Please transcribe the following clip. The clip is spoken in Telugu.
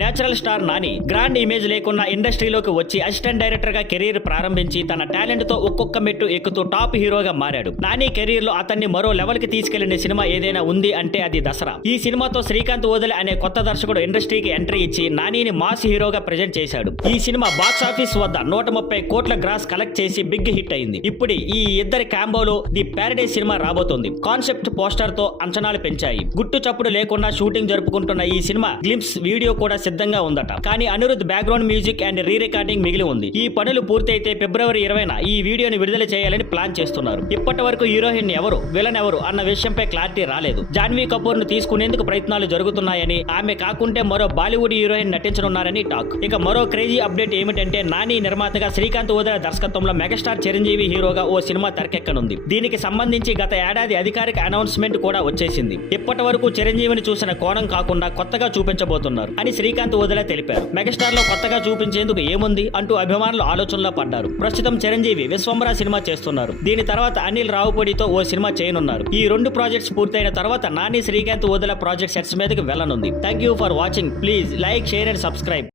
Natural star Nani grand image లేకున్నా ఇండస్ట్రీలోకి వచ్చి అసిస్టెంట్ డైరెక్టర్ గా కెరీర్ ప్రారంభించి తన టాలెంట్ తో ఒక్కొక్క మెట్టు ఎక్కుతూ టాప్ హీరోగా మారాడు. నాని కెరీర్ లో అతన్ని మరో లెవెల్ కి తీసుకెళ్లిన సినిమా ఏదైనా ఉంది అంటే అది దసరా. ఈ సినిమాతో శ్రీకాంత్ ఓదెల అనే కొత్త దర్శకుడు ఇండస్ట్రీకి ఎంట్రీ ఇచ్చి నానిని మాస్ హీరోగా ప్రెజెంట్ చేశాడు. ఈ సినిమా బాక్స్ ఆఫీస్ వద్ద 130 కోట్ల గ్రాస్ కలెక్ట్ చేసి బిగ్ హిట్ అయింది. ఇప్పుడు ఈ ఇద్దరి కాంబోలో ది ప్యారడైజ్ సినిమా రాబోతోంది. కాన్సెప్ట్ పోస్టర్ తో అంచనాలు పెంచాయి. గుట్టు చప్పుడు లేకుండా షూటింగ్ జరుపుకుంటున్న ఈ సినిమా గ్లింప్స్ వీడియో కూడా సిద్ధంగా ఉందట. కానీ Anirudh background music and re recording మిగిలి ఉంది. ఈ పనులు పూర్తయితే ఫిబ్రవరి 20న ఈ వీడియోని విడుదల చేయాలని ప్లాన్ చేస్తున్నారు. ఇప్పటి వరకు హీరోయిన్ ఎవరు, విలన్ ఎవరు అన్న విషయంపై క్లారిటీ రాలేదు. జాన్వీ కపూర్ ను తీసుకునేందుకు ప్రయత్నాలు జరుగుతున్నాయని, ఆమె కాకుంటే మరో బాలీవుడ్ హీరోయిన్ నటించనున్నారని టాక్. ఇక మరో క్రేజీ అప్డేట్ ఏమిటంటే నాని నిర్మాతగా శ్రీకాంత్ ఓదెల దర్శకత్వంలో మెగాస్టార్ చిరంజీవి హీరోగా ఓ సినిమా తెరకెక్కనుంది. దీనికి సంబంధించి గత ఏడాది అధికారిక అనౌన్స్మెంట్ కూడా వచ్చేసింది. ఇప్పటి వరకు చిరంజీవిని చూసిన కోణం కాకుండా కొత్తగా చూపించబోతున్నారు అని శ్రీకాంత్ ఓదెల తెలిపారు. మెగాస్టార్ లో కొత్తగా చూపించేందుకు ఏముంది అంటూ అభిమానులు ఆలోచనలో పడ్డారు. ప్రస్తుతం చిరంజీవి విశ్వంబర సినిమా చేస్తున్నారు. దీని తర్వాత అనిల్ రావుపూడితో ఓ సినిమా చేయనున్నారు. ఈ రెండు ప్రాజెక్ట్స్ పూర్తయిన తర్వాత నాని శ్రీకాంత్ ఓదెల ప్రాజెక్ట్ సెట్స్ మీదకి వెళ్లనుంది. Thank you for watching. Please like, share and subscribe.